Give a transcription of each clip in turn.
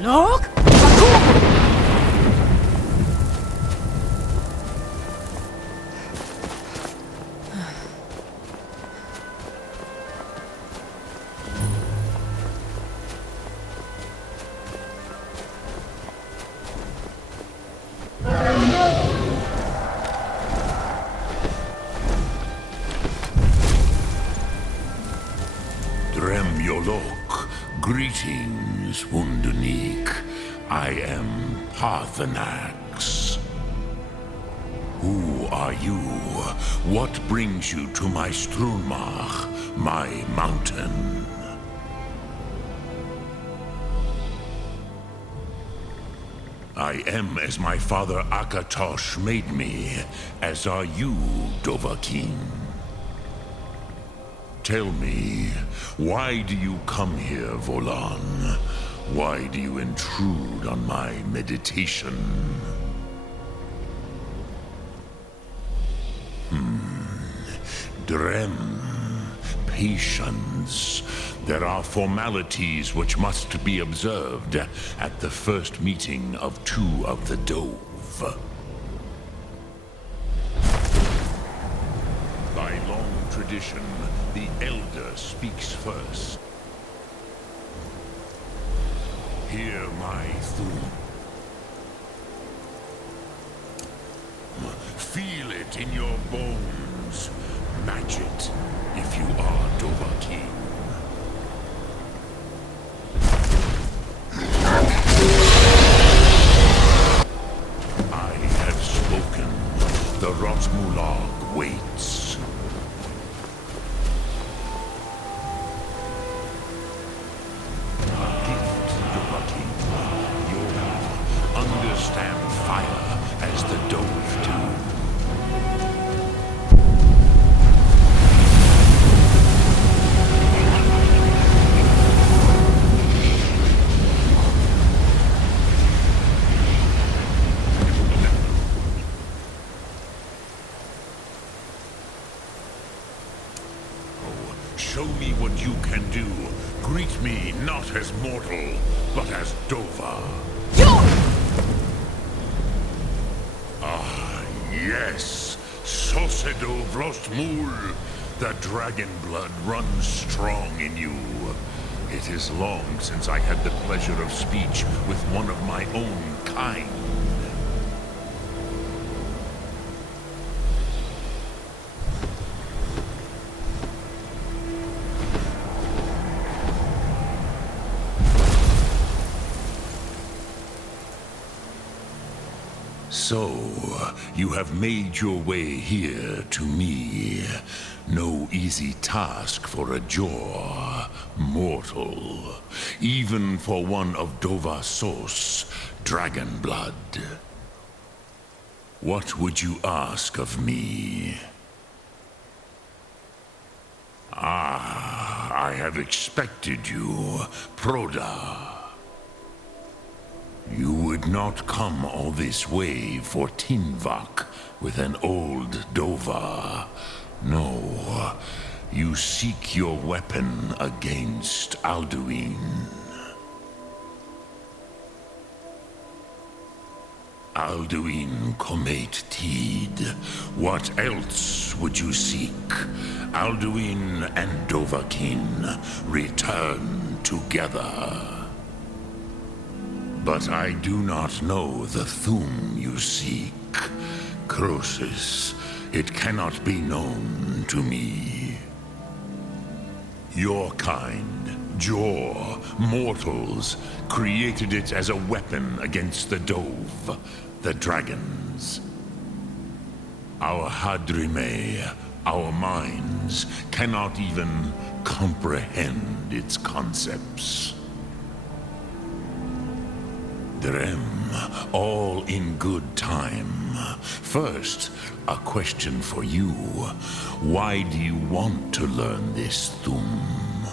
Look! Bakum! Greetings, Wunderneek. I am Parthenax. Who are you? What brings you to my Strunmach, my mountain? I am as my father Akatosh made me, as are you, Dovahkiin. Tell me, why do you come here, Volan? Why do you intrude on my meditation? Drem, patience. There are formalities which must be observed at the first meeting of two of the Dove. By long tradition, the Elder speaks first. Hear my theme. Feel it in your bones. Match it if you are Dovahkiin. I have spoken. The Rotmulag waits. Understand fire as the Dove do. Show me what you can do. Greet me not as mortal, but as Dova. Yes, Sosedo Vrostmul. The dragon blood runs strong in you. It is long since I had the pleasure of speech with one of my own kind. So, you have made your way here to me. No easy task for a Jor, mortal. Even for one of Dovasos, dragon blood. What would you ask of me? I have expected you, Proda. You would not come all this way for Tinvak with an old Dova. No, you seek your weapon against Alduin. Alduin Comate Teed. What else would you seek? Alduin and Dovahkiin return together. But I do not know the Thum you seek. Croesus, it cannot be known to me. Your kind, Jor, mortals, created it as a weapon against the Dove, the dragons. Our Hadrime, our minds, cannot even comprehend its concepts. Drem, all in good time. First, a question for you. Why do you want to learn this Thum?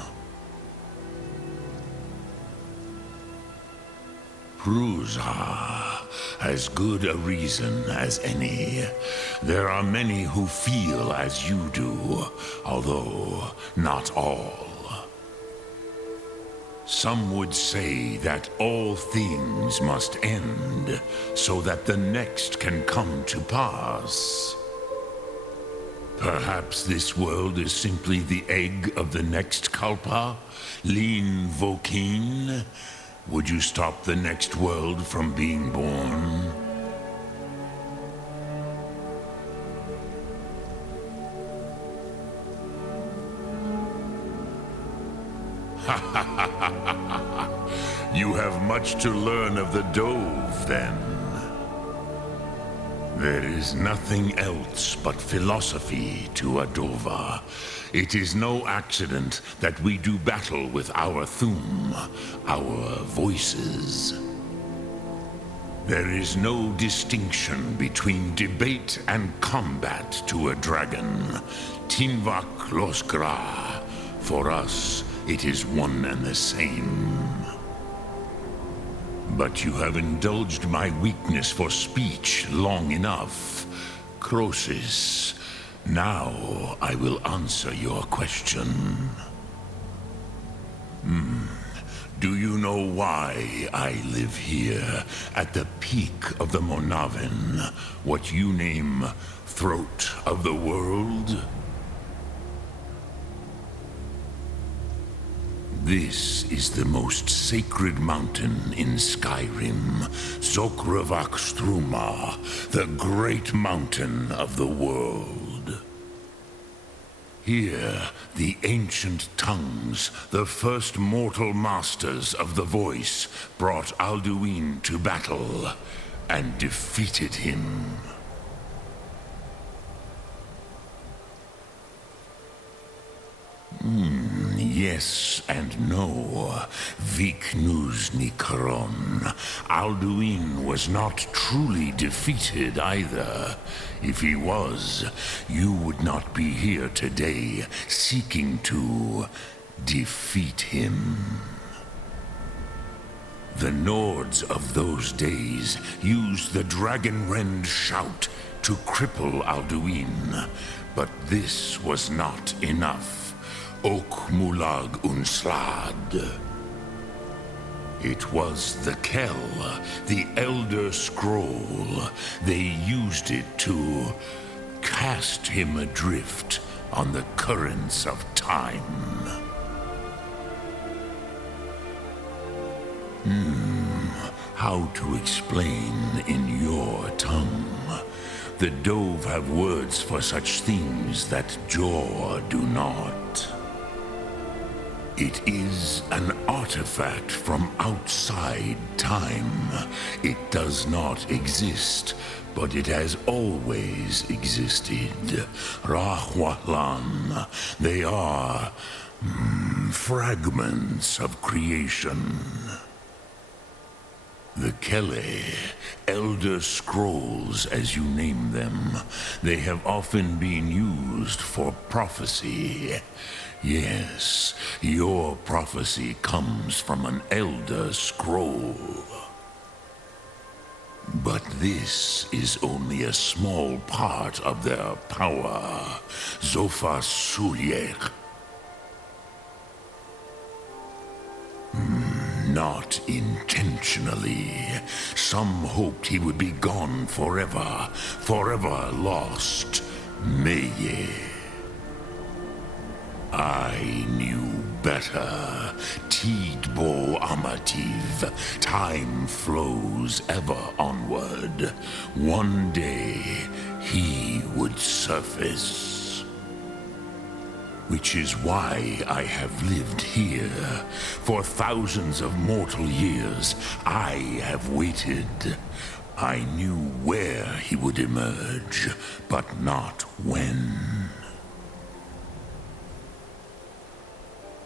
Prusa, as good a reason as any. There are many who feel as you do, although not all. Some would say that all things must end, so that the next can come to pass. Perhaps this world is simply the egg of the next Kalpa, Lin Vokin. Would you stop the next world from being born? You have much to learn of the Dove, then. There is nothing else but philosophy to Adova. It is no accident that we do battle with our Thum, our voices. There is no distinction between debate and combat to a dragon. Tinvak Losgra. For us, it is one and the same. But you have indulged my weakness for speech long enough. Croesus, now I will answer your question. Do you know why I live here, at the peak of the Monavin, what you name Throat of the World? This is the most sacred mountain in Skyrim, Zokravak Struma, the great mountain of the world. Here, the ancient tongues, the first mortal masters of the voice, brought Alduin to battle and defeated him. Yes and no. Viknus Nikaron. Alduin was not truly defeated either. If he was, you would not be here today seeking to defeat him. The Nords of those days used the Dragonrend shout to cripple Alduin, but this was not enough. Ok Mulag Unslad. It was the Kell, the Elder Scroll. They used it to cast him adrift on the currents of time. How to explain in your tongue? The Dove have words for such things that Jor do not. It is an artifact from outside time. It does not exist, but it has always existed. Rahwalan. They are fragments of creation. The Kele, Elder Scrolls as you name them, they have often been used for prophecy. Yes, your prophecy comes from an Elder Scroll. But this is only a small part of their power. Zofa Sulyek. Not intentionally. Some hoped he would be gone forever, forever lost. Meye. I knew better. Tidbo Amativ. Time flows ever onward. One day, he would surface. Which is why I have lived here. For thousands of mortal years, I have waited. I knew where he would emerge, but not when.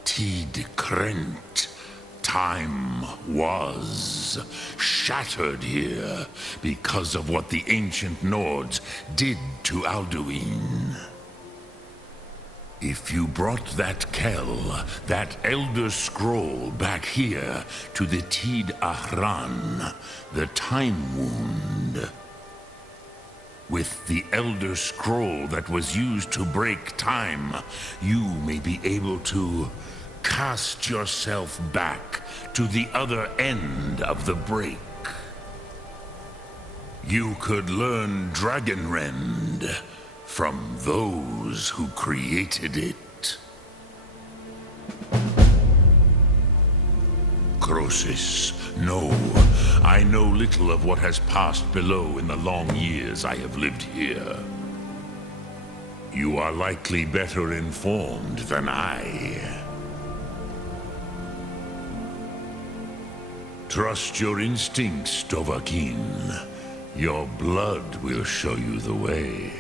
Tid Krent. Time was shattered here because of what the ancient Nords did to Alduin. If you brought that Kell, that Elder Scroll back here to the Tid Ahran, the Time Wound, with the Elder Scroll that was used to break time, you may be able to Cast yourself back to the other end of the break. You could learn Dragonrend from those who created it. Crosis, no. I know little of what has passed below in the long years I have lived here. You are likely better informed than I. Trust your instincts, Dovahkiin. Your blood will show you the way.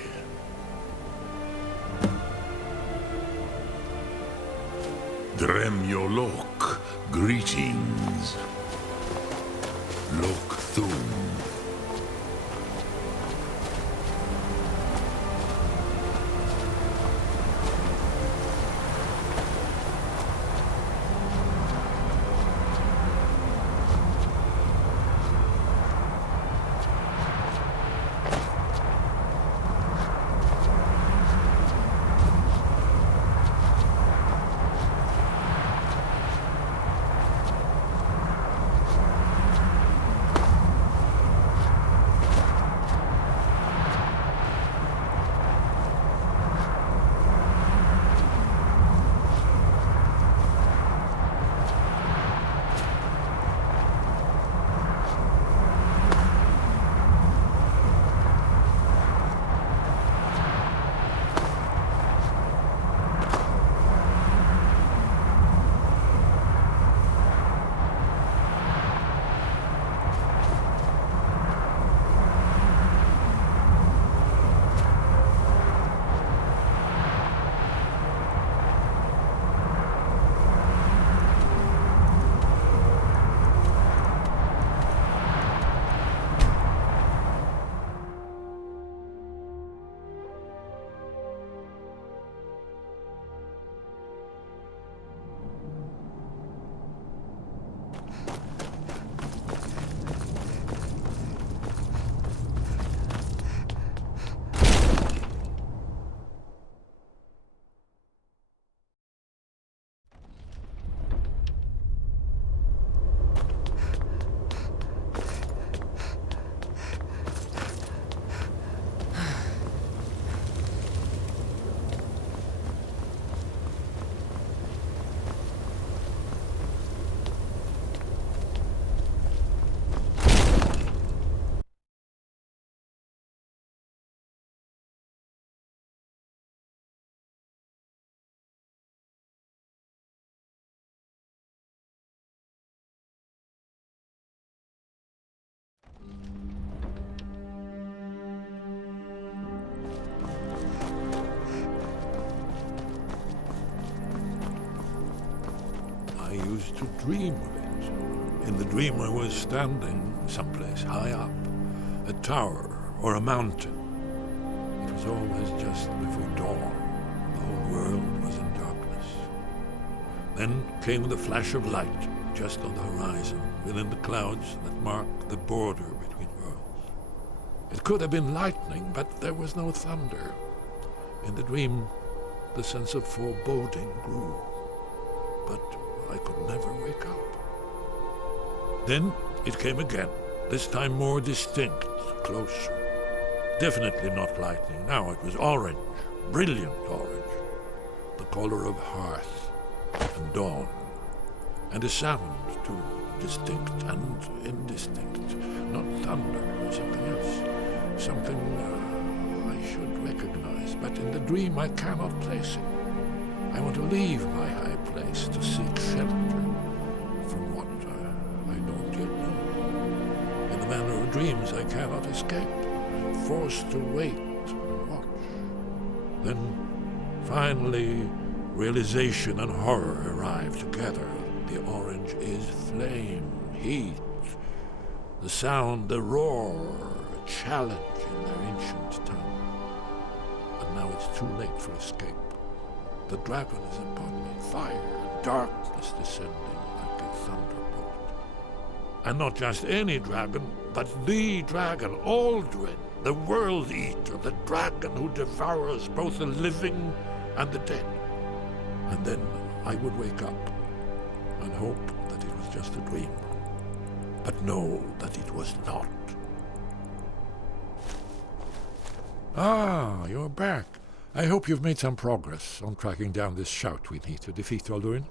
Dremyolok, greetings. Lok Thum. I used to dream of it. In the dream I was standing someplace high up, a tower or a mountain. It was always just before dawn. The whole world was in darkness. Then came the flash of light just on the horizon, within the clouds that mark the border between worlds. It could have been lightning, but there was no thunder. In the dream, the sense of foreboding grew. But I could never wake up. Then it came again, this time more distinct, closer. Definitely not lightning. Now it was orange, brilliant orange. The color of hearth and dawn. And a sound too, distinct and indistinct. Not thunder, something else. Something I should recognize, but in the dream I cannot place it. I want to leave my high place to seek shelter from what I don't yet know. In the manner of dreams, I cannot escape. I'm forced to wait and watch. Then, finally, realization and horror arrive together. The orange is flame, heat, the sound, the roar, a challenge in their ancient tongue. But now it's too late for escape. The dragon is upon me, fire, darkness descending like a thunderbolt. And not just any dragon, but the dragon, Aldrin, the world eater, the dragon who devours both the living and the dead. And then I would wake up and hope that it was just a dream, but know that it was not. Ah, you're back. I hope you've made some progress on tracking down this shout we need to defeat Alduin.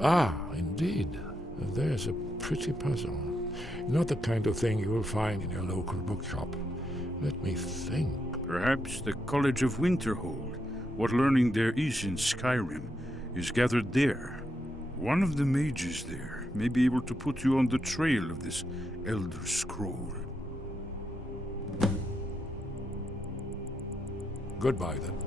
Ah, indeed. There's a pretty puzzle. Not the kind of thing you will find in your local bookshop. Let me think. Perhaps the College of Winterhold, what learning there is in Skyrim, is gathered there. One of the mages there may be able to put you on the trail of this Elder Scroll. Goodbye, then.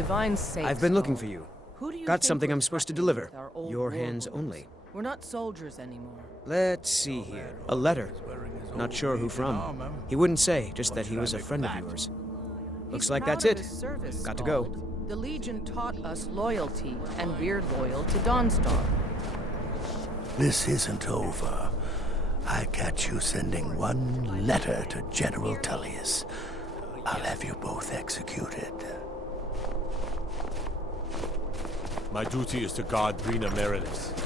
divine sakes. I've been looking for you. Who do you Got think something we're I'm supposed to threatening deliver. with our old Your war hands rules? only. We're not soldiers anymore. Let's see here. A letter. Not sure who from. He wouldn't say, just that he was a friend of yours. Looks He's like proud that's of it. his service, Got to go. Scald. The Legion taught us loyalty, and we're loyal to Dawnstar. This isn't over. I catch you sending one letter to General Tullius. I'll have you both executed. My duty is to guard Brina Meredith.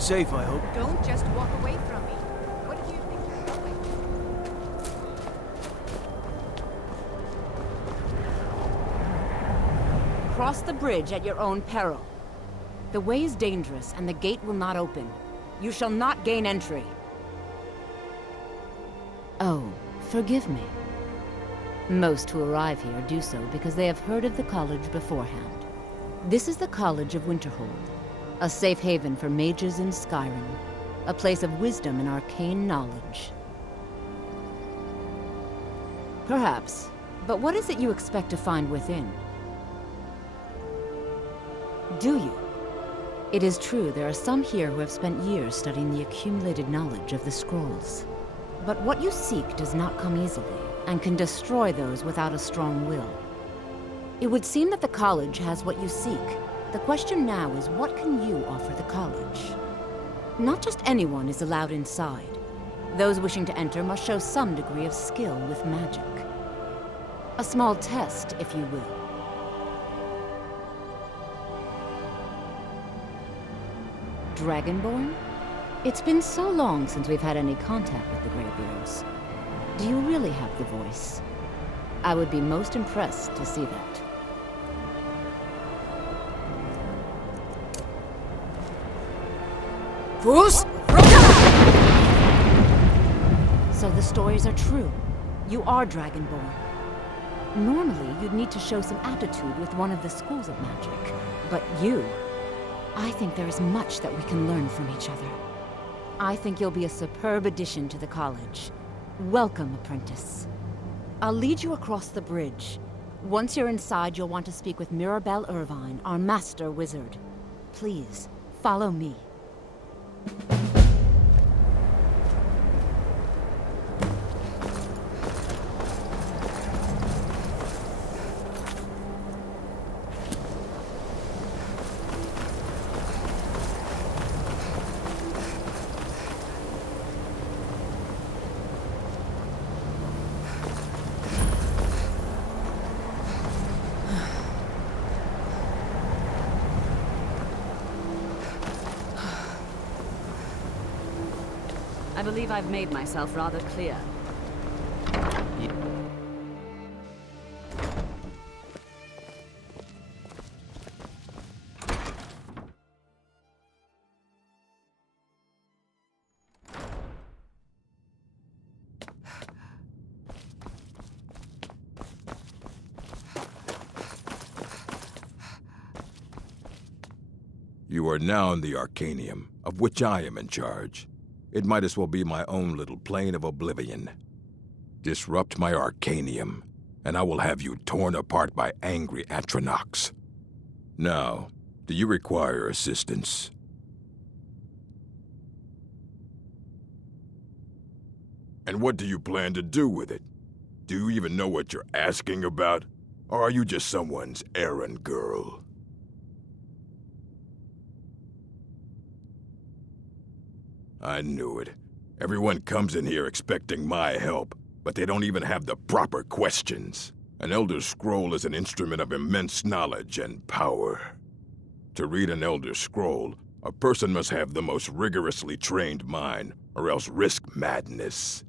Be safe, I hope. Don't just walk away from me. What do you think you're going? Cross the bridge at your own peril. The way is dangerous, and the gate will not open. You shall not gain entry. Oh, forgive me. Most who arrive here do so because they have heard of the college beforehand. This is the College of Winterhold, a safe haven for mages in Skyrim, a place of wisdom and arcane knowledge. Perhaps, but what is it you expect to find within? Do you? It is true there are some here who have spent years studying the accumulated knowledge of the scrolls. But what you seek does not come easily, and can destroy those without a strong will. It would seem that the college has what you seek. The question now is, what can you offer the college? Not just anyone is allowed inside. Those wishing to enter must show some degree of skill with magic. A small test, if you will. Dragonborn? It's been so long since we've had any contact with the Greybeards. Do you really have the voice? I would be most impressed to see that. So the stories are true. You are Dragonborn. Normally, you'd need to show some aptitude with one of the schools of magic. But you... I think there is much that we can learn from each other. I think you'll be a superb addition to the college. Welcome, apprentice. I'll lead you across the bridge. Once you're inside, you'll want to speak with Mirabelle Irvine, our master wizard. Please, follow me. I believe I've made myself rather clear. You are now in the Arcanium, of which I am in charge. It might as well be my own little plane of oblivion. Disrupt my Arcanium, and I will have you torn apart by angry Atronachs. Now, do you require assistance? And what do you plan to do with it? Do you even know what you're asking about? Or are you just someone's errand girl? I knew it. Everyone comes in here expecting my help, but they don't even have the proper questions. An Elder Scroll is an instrument of immense knowledge and power. To read an Elder Scroll, a person must have the most rigorously trained mind, or else risk madness.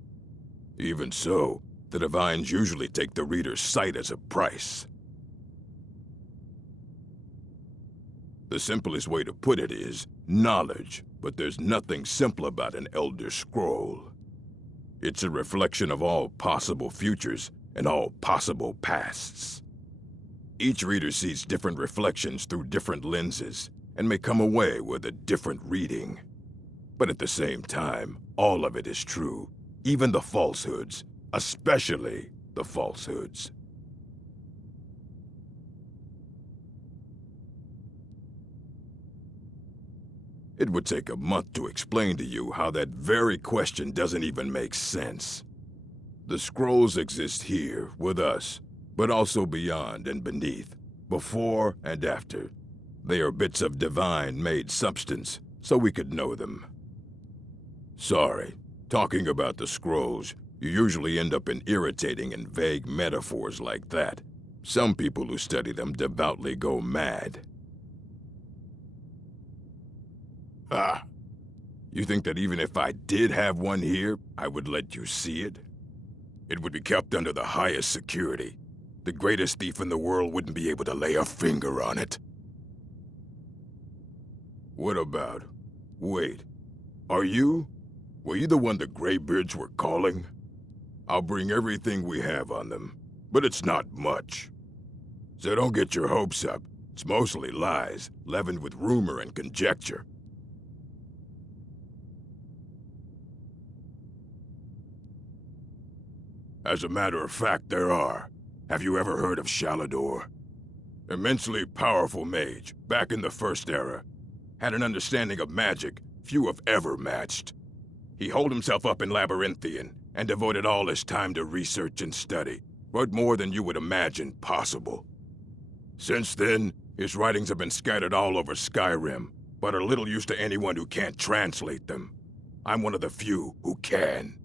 Even so, the Divines usually take the reader's sight as a price. The simplest way to put it is knowledge, but there's nothing simple about an Elder Scroll. It's a reflection of all possible futures and all possible pasts. Each reader sees different reflections through different lenses and may come away with a different reading. But at the same time, all of it is true, even the falsehoods, especially the falsehoods. It would take a month to explain to you how that very question doesn't even make sense. The scrolls exist here, with us, but also beyond and beneath, before and after. They are bits of divine-made substance, so we could know them. Sorry, talking about the scrolls, you usually end up in irritating and vague metaphors like that. Some people who study them devoutly go mad. Ah, You think that even if I did have one here, I would let you see it? It would be kept under the highest security. The greatest thief in the world wouldn't be able to lay a finger on it. What about... Wait. Were you the one the Greybeards were calling? I'll bring everything we have on them, but it's not much. So don't get your hopes up. It's mostly lies, leavened with rumor and conjecture. As a matter of fact, there are. Have you ever heard of Shalador? Immensely powerful mage, back in the First Era. Had an understanding of magic few have ever matched. He holed himself up in Labyrinthian and devoted all his time to research and study, but more than you would imagine possible. Since then, his writings have been scattered all over Skyrim, but are little use to anyone who can't translate them. I'm one of the few who can.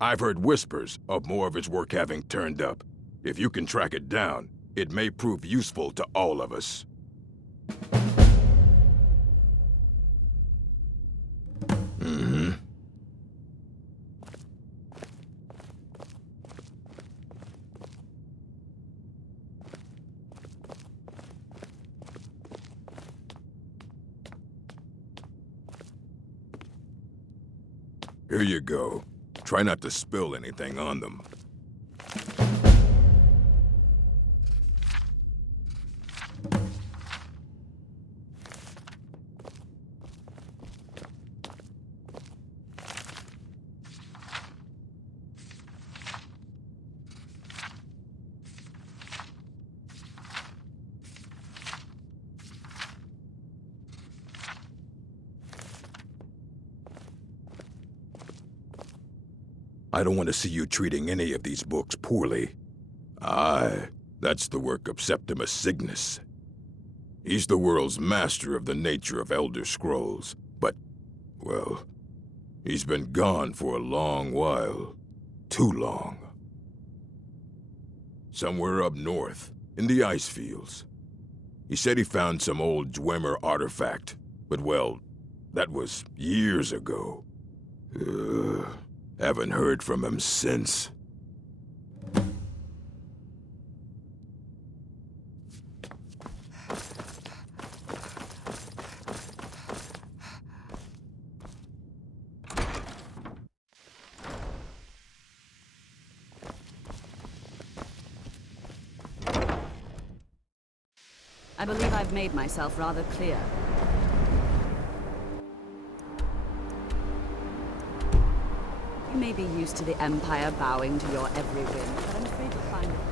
I've heard whispers of more of his work having turned up. If you can track it down, it may prove useful to all of us. Here you go. Try not to spill anything on them. I don't want to see you treating any of these books poorly. Aye, that's the work of Septimus Cygnus. He's the world's master of the nature of Elder Scrolls, but, well, he's been gone for a long while. Too long. Somewhere up north, in the ice fields. He said he found some old Dwemer artifact, but well, that was years ago. Haven't heard from him since. I believe I've made myself rather clear. You may be used to the Empire bowing to your every whim, but I'm afraid you'll find